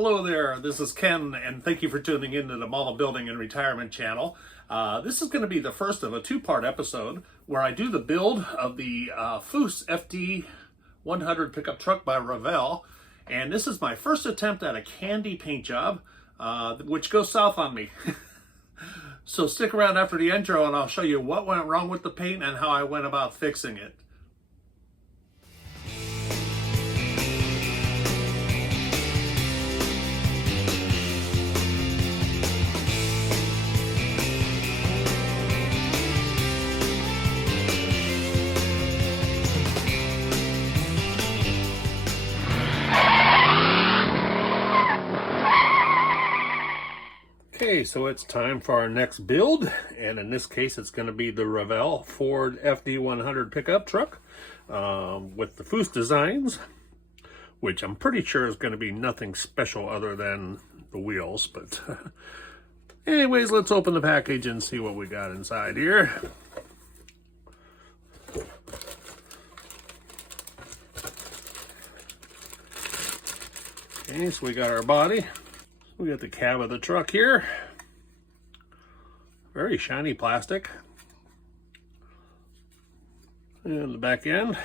Hello there, this is Ken, and thank you for tuning in to the Model Building and Retirement channel. This is going to be the first of a two-part episode where I do the build of the Foose FD-100 pickup truck by Revell. And this is my first attempt at a candy paint job, which goes south on me. So stick around after the intro and I'll show you what went wrong with the paint and how I went about fixing it. Okay, so it's time for our next build, and in this case it's going to be the Revell Foose FD-100 pickup truck with the Foose Designs, which I'm pretty sure is going to be nothing special other than the wheels. But anyways, let's open the package and see what we got inside here. Okay, so we got our body. We got the cab of the truck here. Very shiny plastic. And the back end.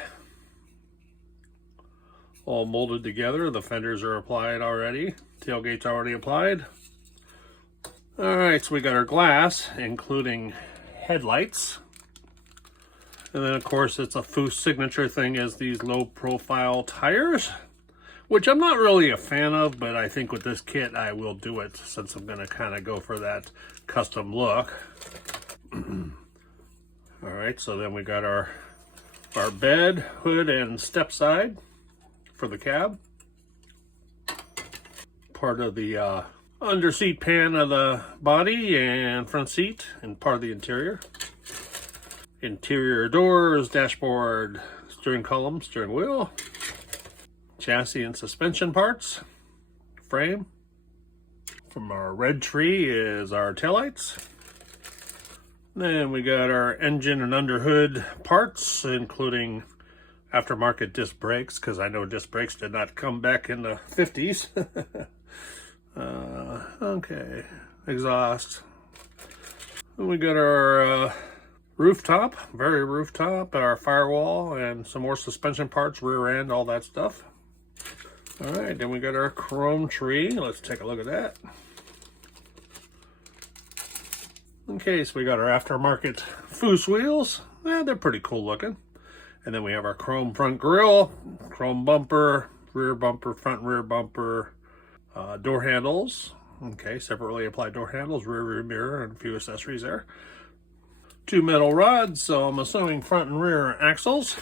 All molded together. The fenders are applied already. Tailgate's already applied. Alright, so we got our glass, including headlights. And then of course it's a Foose signature thing as these low profile tires, which I'm not really a fan of, but I think with this kit I will do it since I'm going to kind of go for that custom look. All right, so then we got our bed, hood, and step side for the cab. Part of the under seat pan of the body and front seat, and part of the interior. Interior doors, dashboard, steering column, steering wheel. Chassis and suspension parts, frame. From our red tree is our taillights. Then we got our engine and underhood parts, including aftermarket disc brakes, because I know disc brakes did not come back in the 50s. Okay, exhaust. Then we got our rooftop, very rooftop, our firewall, and some more suspension parts, rear end, all that stuff. All right, then we got our chrome tree. Let's take a look at that. Okay, so we got our aftermarket Foose wheels. They're pretty cool looking. And then we have our chrome front grille, chrome bumper, front rear bumper, door handles. Okay, separately applied door handles, rear mirror, and a few accessories there. Two metal rods, so I'm assuming front and rear axles.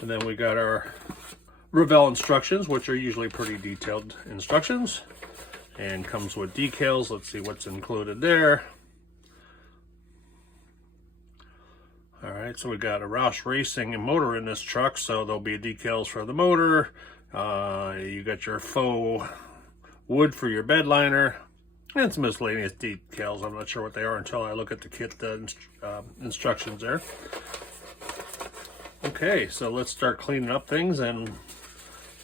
And then we got our Revell instructions, which are usually pretty detailed instructions, and comes with decals. Let's see what's included there. All right, so we got a Roush Racing motor in this truck, so there'll be decals for the motor. You got your faux wood for your bed liner, and some miscellaneous decals. I'm not sure what they are until I look at the kit instructions there. Okay, so let's start cleaning up things and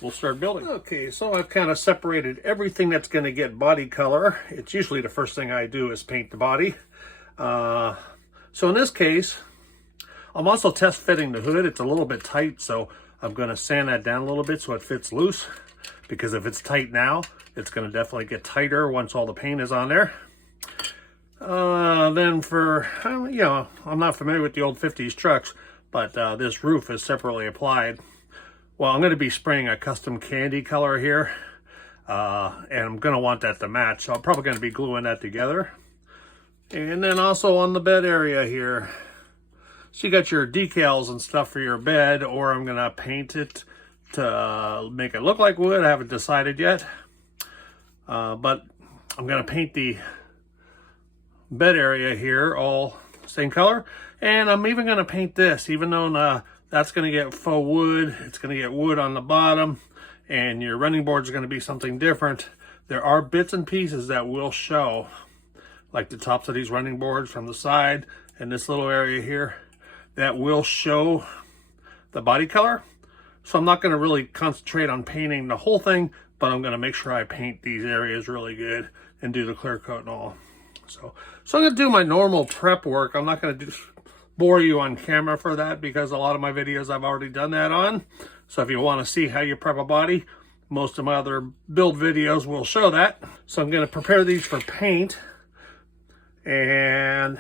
we'll start building. Okay, so I've kind of separated everything that's going to get body color. It's usually the first thing I do is paint the body. So in this case, I'm also test fitting the hood. It's a little bit tight, so I'm going to sand that down a little bit so it fits loose. Because if it's tight now, it's going to definitely get tighter once all the paint is on there. Then for, I'm not familiar with the old 50s trucks, but this roof is separately applied. Well, I'm going to be spraying a custom candy color here, and I'm going to want that to match, so I'm probably going to be gluing that together. And then also on the bed area here, so you got your decals and stuff for your bed, or I'm going to paint it to make it look like wood. I haven't decided yet, but I'm going to paint the bed area here all same color. And I'm even going to paint this, even though that's going to get faux wood. It's going to get wood on the bottom, and your running board is going to be something different. There are bits and pieces that will show, like the tops of these running boards from the side and this little area here, that will show the body color. So I'm not going to really concentrate on painting the whole thing, but I'm going to make sure I paint these areas really good and do the clear coat and all. So I'm going to do my normal prep work. I'm not going to bore you on camera for that because a lot of my videos I've already done that on. So if you want to see how you prep a body, most of my other build videos will show that. So I'm going to prepare these for paint. And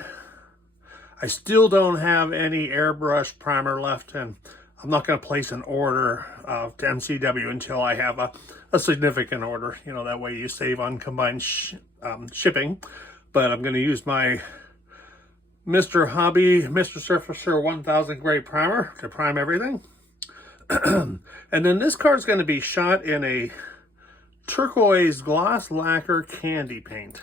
I still don't have any airbrush primer left, and I'm not going to place an order to MCW until I have a significant order. You know, that way you save on combined shipping. But I'm going to use my Mr. Hobby Mr. Surfacer 1000 gray primer to prime everything. And then this card's going to be shot in a turquoise gloss lacquer candy paint.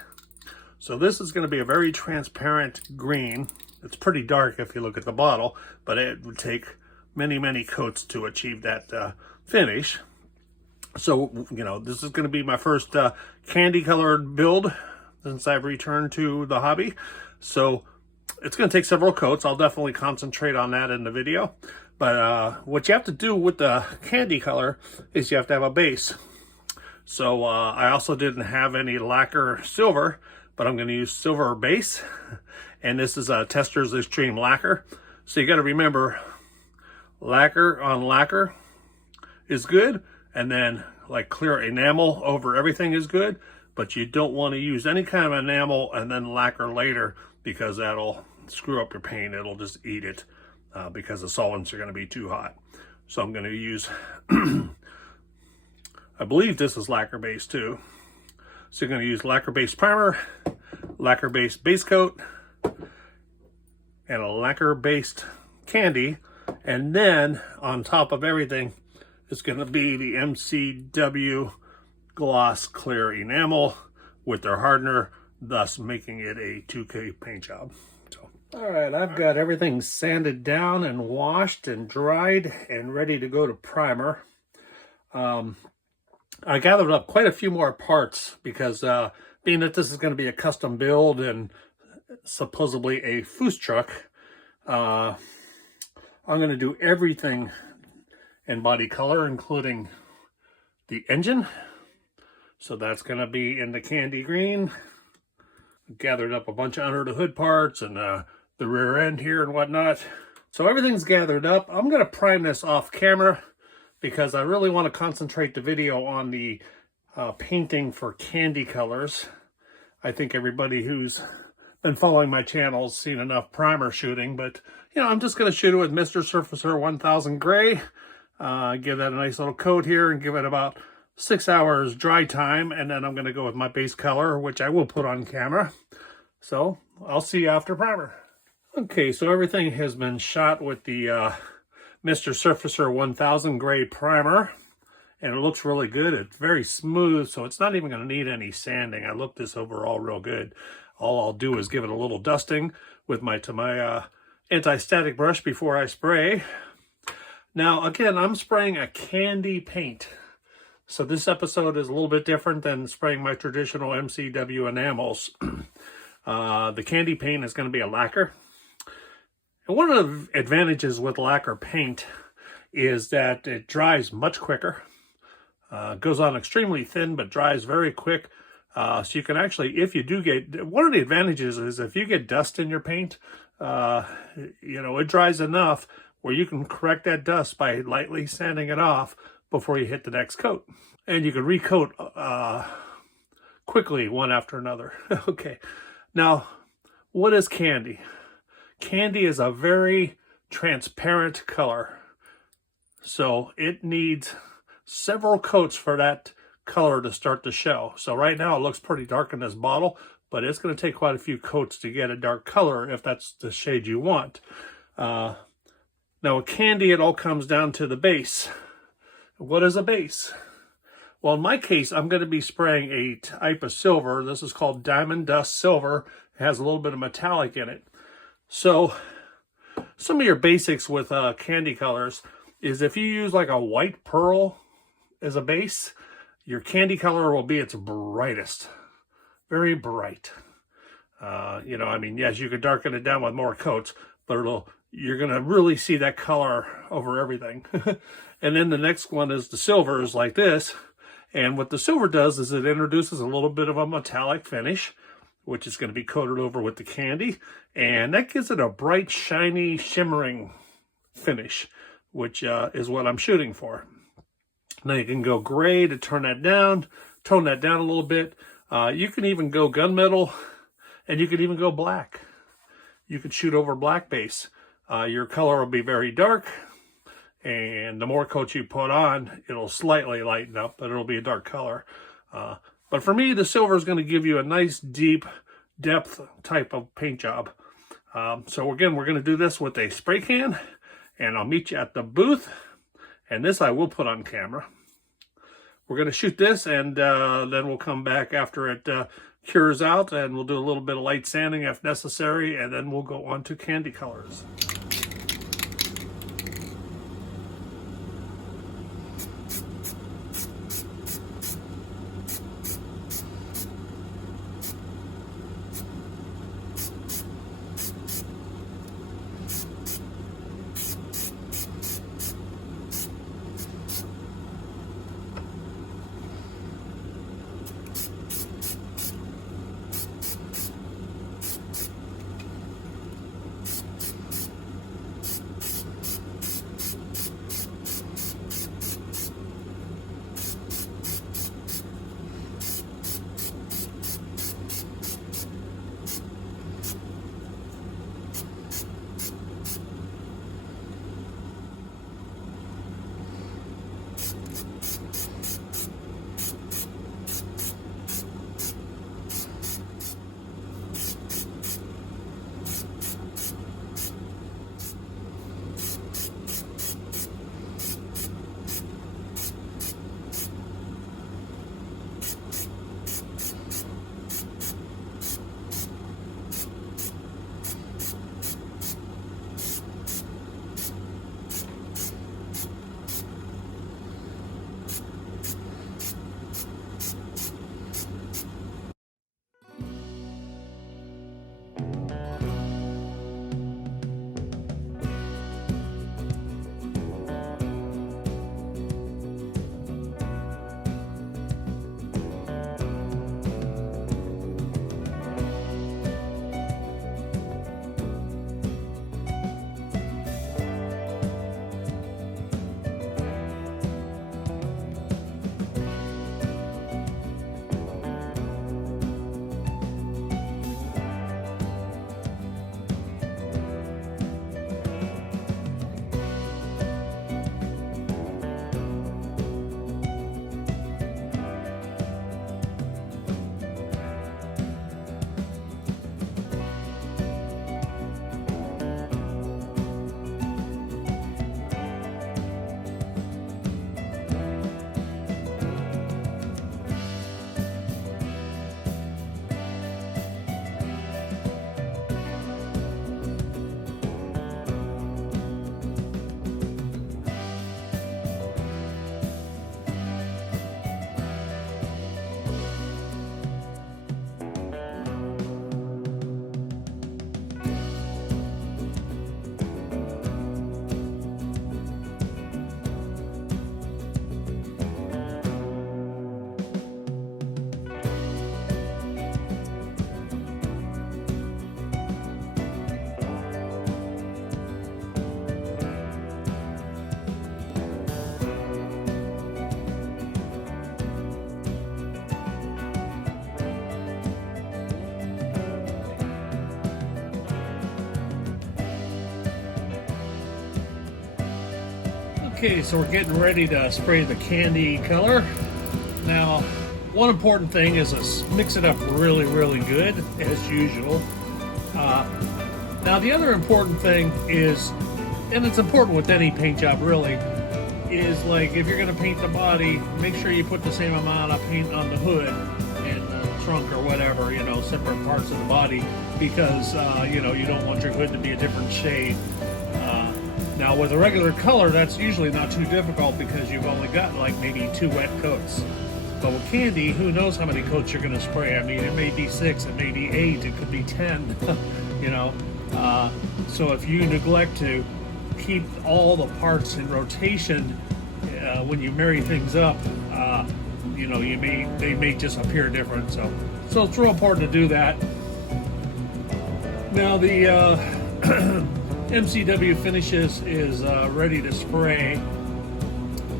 So this is going to be a very transparent green. It's pretty dark if you look at the bottle, but it would take many, many coats to achieve that finish. So, you know, this is going to be my first candy colored build since I've returned to the hobby. So it's going to take several coats. I'll definitely concentrate on that in the video. But what you have to do with the candy color is you have to have a base. So I also didn't have any lacquer silver, but I'm going to use silver base, and this is a Tester's Extreme Lacquer. So you got to remember, lacquer on lacquer is good, and then like clear enamel over everything is good, but you don't want to use any kind of enamel and then lacquer later because that'll screw up your paint. It'll just eat it because the solvents are going to be too hot. So I'm going to use, I believe this is lacquer base too. So you're going to use lacquer-based primer, lacquer-based base coat, and a lacquer-based candy. And then on top of everything, it's going to be the MCW Gloss Clear Enamel with their hardener, thus making it a 2K paint job. So, all right, I've got everything sanded down and washed and dried and ready to go to primer. I gathered up quite a few more parts because being that this is going to be a custom build and supposedly a Foose truck, I'm going to do everything in body color, including the engine. So that's going to be in the candy green. Gathered up a bunch of under the hood parts and the rear end here and whatnot. So everything's gathered up. I'm going to prime this off camera because I really want to concentrate the video on the painting for candy colors. I think everybody who's been following my channel has seen enough primer shooting, but you know, I'm just going to shoot it with Mr. Surfacer 1000 gray. Give that a nice little coat here and give it about 6 hours dry time, and then I'm going to go with my base color, which I will put on camera. So I'll see you after primer. Okay, so everything has been shot with the Mr. Surfacer 1000 gray primer, and it looks really good. It's very smooth, so it's not even going to need any sanding. I looked this over all real good. All I'll do is give it a little dusting with my anti-static brush before I spray. Now, again, I'm spraying a candy paint. So this episode is a little bit different than spraying my traditional MCW enamels. The candy paint is going to be a lacquer. And one of the advantages with lacquer paint is that it dries much quicker. Goes on extremely thin, but dries very quick. So you can actually, if you do get, one of the advantages is if you get dust in your paint, you know, it dries enough where you can correct that dust by lightly sanding it off before you hit the next coat. And you can recoat quickly one after another. Okay. Now, what is candy? Candy is a very transparent color. So it needs several coats for that color to start to show. So right now it looks pretty dark in this bottle, but it's going to take quite a few coats to get a dark color if that's the shade you want. Now with candy, it all comes down to the base. What is a base? Well, in my case, I'm going to be spraying a type of silver. This is called Diamond Dust Silver. It has a little bit of metallic in it. So some of your basics with candy colors is if you use like a white pearl as a base, your candy color will be its brightest. Very bright. You know, I mean, yes, you could darken it down with more coats, but you're going to really see that color over everything. And then the next one is the silvers like this. And what the silver does is it introduces a little bit of a metallic finish, which is going to be coated over with the candy. And that gives it a bright, shiny, shimmering finish, which is what I'm shooting for. Now you can go gray to turn that down, tone that down a little bit. You can even go gunmetal, and you can even go black. You could shoot over black base. Your color will be very dark, and the more coats you put on, it'll slightly lighten up, but it'll be a dark color. But for me, the silver is going to give you a nice, deep, depth type of paint job. So again, we're going to do this with a spray can, and I'll meet you at the booth. And this I will put on camera. We're going to shoot this, and then we'll come back after it cures out, and we'll do a little bit of light sanding if necessary, and then we'll go on to candy colors. Okay, so we're getting ready to spray the candy color. Now, one important thing is to mix it up really, really good, as usual. Now, the other important thing is, and it's important with any paint job really, is like if you're going to paint the body, make sure you put the same amount of paint on the hood and the trunk or whatever, you know, separate parts of the body, because, you know, you don't want your hood to be a different shade. Now with a regular color, that's usually not too difficult because you've only got like maybe 2 wet coats. But with candy, who knows how many coats you're going to spray? I mean, it may be 6, it may be 8, it could be 10, you know. So if you neglect to keep all the parts in rotation, when you marry things up, you know, they may just appear different. So it's real important to do that. Now the MCW Finishes is ready to spray.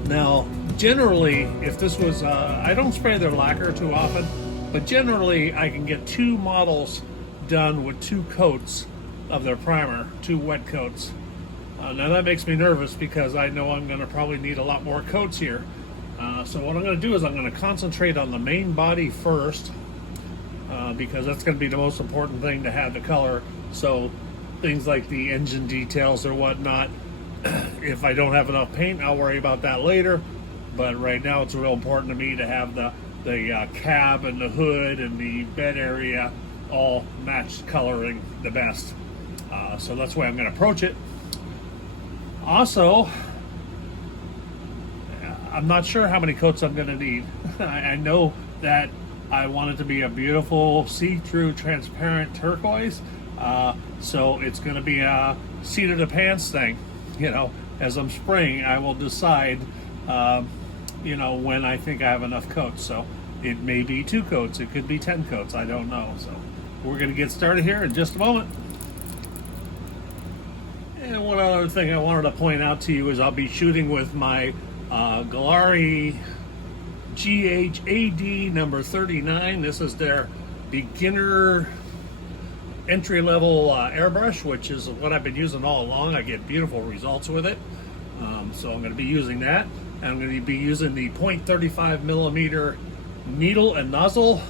Now, generally, if this was, I don't spray their lacquer too often, but generally I can get 2 models done with 2 coats of their primer, 2 wet coats. Now that makes me nervous because I know I'm going to probably need a lot more coats here. So what I'm going to do is I'm going to concentrate on the main body first, because that's going to be the most important thing to have the color. So things like the engine details or whatnot, if I don't have enough paint, I'll worry about that later. But right now it's real important to me to have the cab and the hood and the bed area all matched coloring the best. So that's the way I'm going to approach it. Also, I'm not sure how many coats I'm going to need. I know that I want it to be a beautiful see-through transparent turquoise. So it's going to be a seat of the pants thing. You know, as I'm spraying, I will decide, you know, when I think I have enough coats. So it may be 2 coats, it could be 10 coats, I don't know. So we're going to get started here in just a moment. And one other thing I wanted to point out to you is I'll be shooting with my Galari GH-AD number 39. This is their beginner entry-level airbrush, which is what I've been using all along. I get beautiful results with it. So I'm going to be using that. And I'm going to be using the 0.35 millimeter needle and nozzle,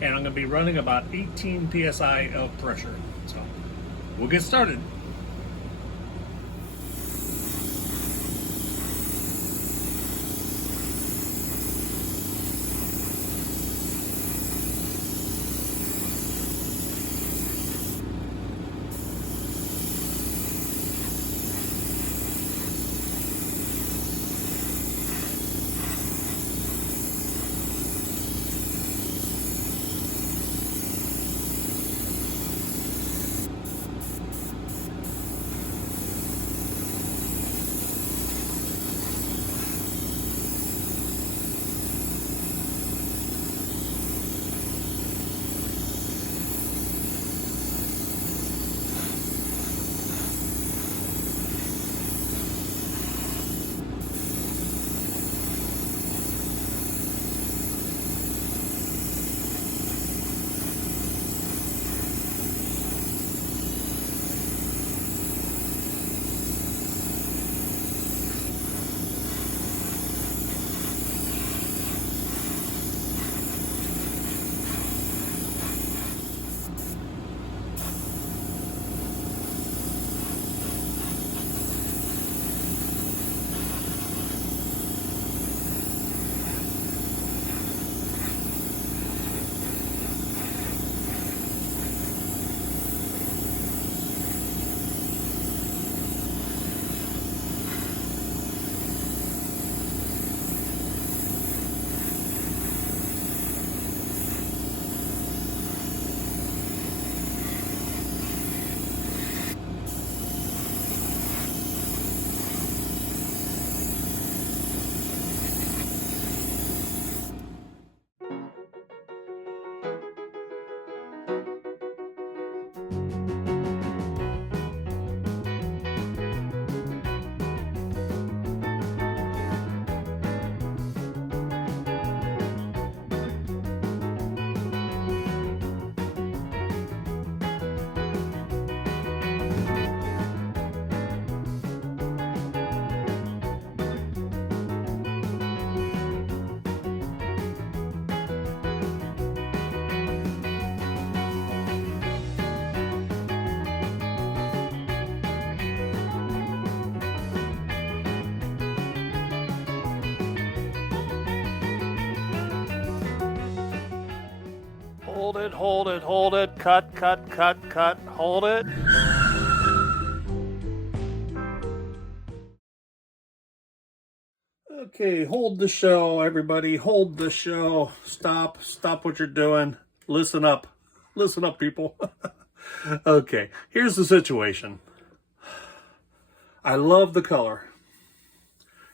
and I'm going to be running about 18 psi of pressure. So we'll get started. Hold it, hold it, hold it, cut, cut, cut, cut, hold it. Okay, hold the show, everybody, hold the show. Stop what you're doing. Listen up, people. Okay, here's the situation. I love the color.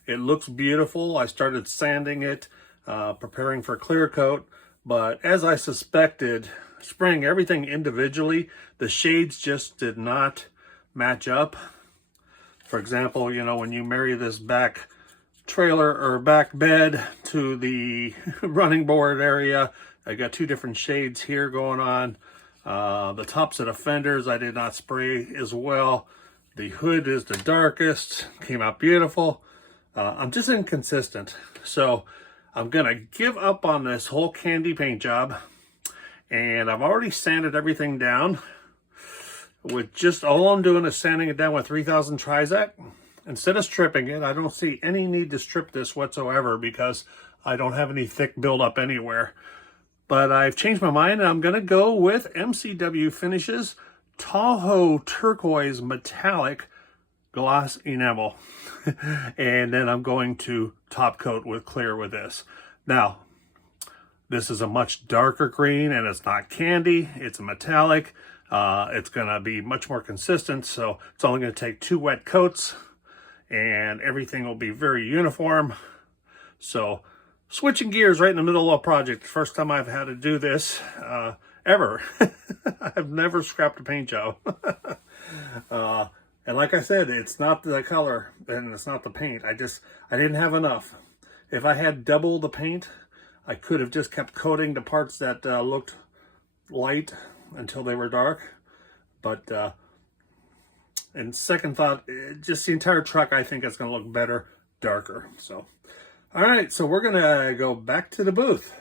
It looks beautiful. I started sanding it, preparing for clear coat, but as I suspected, spraying everything individually, the shades just did not match up. For example, you know, when you marry this back trailer or back bed to the running board area, I got two different shades here going on. The tops of the fenders I did not spray as well. The hood is the darkest, came out beautiful. I'm just inconsistent. So I'm gonna give up on this whole candy paint job. And I've already sanded everything down with just, all I'm doing is sanding it down with 3000 Trizac. Instead of stripping it, I don't see any need to strip this whatsoever because I don't have any thick buildup anywhere. But I've changed my mind and I'm gonna go with MCW Finishes Tahoe Turquoise Metallic Gloss Enamel. And then I'm going to top coat with clear with this. Now, this is a much darker green and it's not candy, it's a metallic. It's gonna be much more consistent, so it's only gonna take 2 wet coats and everything will be very uniform. So switching gears right in the middle of a project, first time I've had to do this ever. I've never scrapped a paint job. And like I said, it's not the color and it's not the paint. I didn't have enough. If I had double the paint, I could have just kept coating the parts that looked light until they were dark. But in second thought, just the entire truck, I think it's going to look better, darker. So, all right, so we're going to go back to the booth.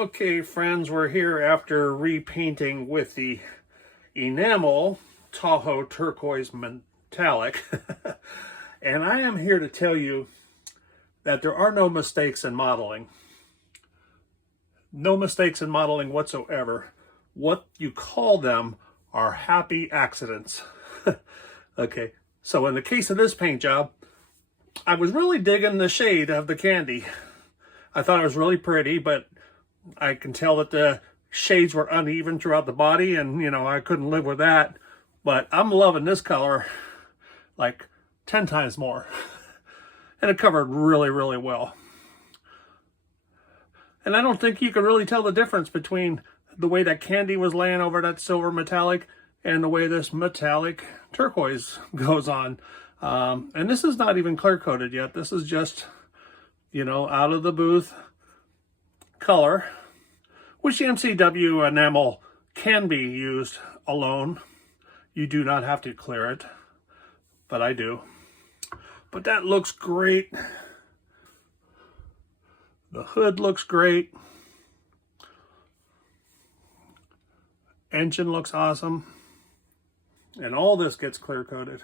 Okay, friends, we're here after repainting with the enamel Tahoe turquoise metallic. And I am here to tell you that there are no mistakes in modeling. No mistakes in modeling whatsoever. What you call them are happy accidents. Okay, so in the case of this paint job, I was really digging the shade of the candy. I thought it was really pretty, but I can tell that the shades were uneven throughout the body, and you know, I couldn't live with that. But I'm loving this color like 10 times more. And it covered really, really well. And I don't think you can really tell the difference between the way that candy was laying over that silver metallic and the way this metallic turquoise goes on. And this is not even clear coated yet. This is just, you know, out of the booth color, which the MCW enamel can be used alone. You do not have to clear it, but I do. But that looks great. The hood looks great. Engine looks awesome. And all this gets clear coated.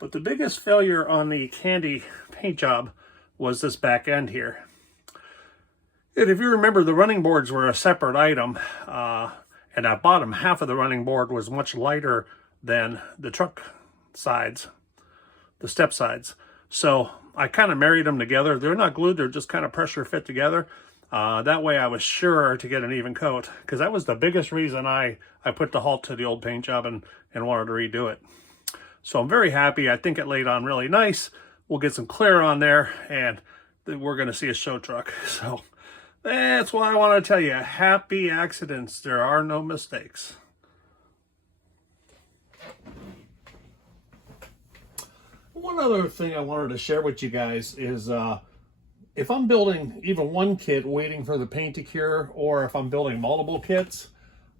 But the biggest failure on the candy paint job was this back end here. And if you remember, the running boards were a separate item, and that bottom half of the running board was much lighter than the truck sides, the step sides. So I kind of married them together. They're not glued, they're just kind of pressure fit together. That way I was sure to get an even coat, because that was the biggest reason I put the halt to the old paint job and wanted to redo it. So I'm very happy. I think it laid on really nice. We'll get some clear on there, and we're going to see a show truck. So that's why I want to tell you, happy accidents. There are no mistakes. One other thing I wanted to share with you guys is if I'm building even one kit waiting for the paint to cure, or if I'm building multiple kits,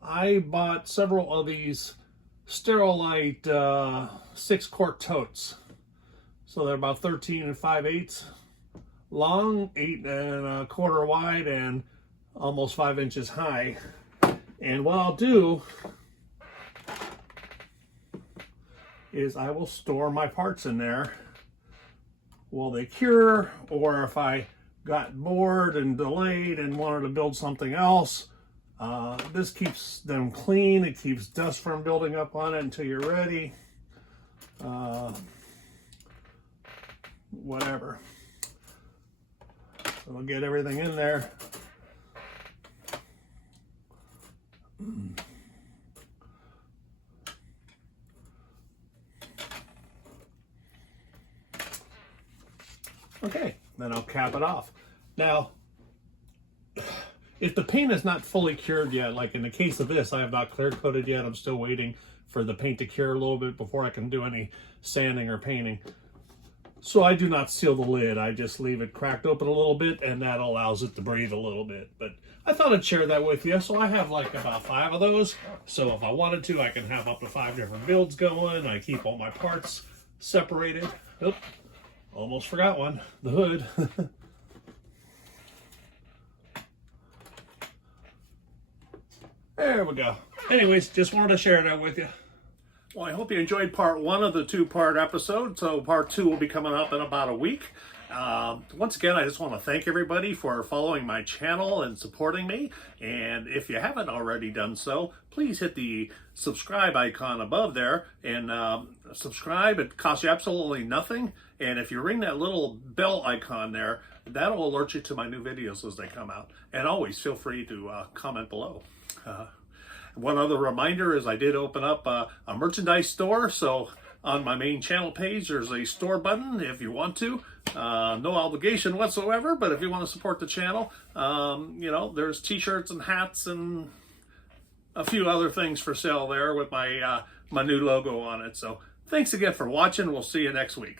I bought several of these Sterilite 6-quart totes. So they're about 13 5/8 long, 8 1/4 wide, and almost 5 inches high. And what I'll do is I will store my parts in there while they cure, or if I got bored and delayed and wanted to build something else. This keeps them clean. It keeps dust from building up on it until you're ready. Whatever. So we'll get everything in there. Okay, then I'll cap it off. Now, if the paint is not fully cured yet, like in the case of this, I have not clear coated yet. I'm still waiting for the paint to cure a little bit before I can do any sanding or painting. So I do not seal the lid. I just leave it cracked open a little bit, and that allows it to breathe a little bit. But I thought I'd share that with you. So I have like about 5 of those. So if I wanted to, I can have up to 5 different builds going. I keep all my parts separated. Oop, almost forgot one, the hood. There we go. Anyways, just wanted to share that with you. Well, I hope you enjoyed part 1 of the 2-part episode. So part 2 will be coming up in about a week. Once again, I just want to thank everybody for following my channel and supporting me. And if you haven't already done so, please hit the subscribe icon above there and subscribe. It costs you absolutely nothing. And if you ring that little bell icon there, that'll alert you to my new videos as they come out. And always feel free to comment below. One other reminder is I did open up a merchandise store. So on my main channel page, there's a store button if you want to. No obligation whatsoever, but if you want to support the channel, you know, there's t-shirts and hats and a few other things for sale there with my my new logo on it. So thanks again for watching. We'll see you next week.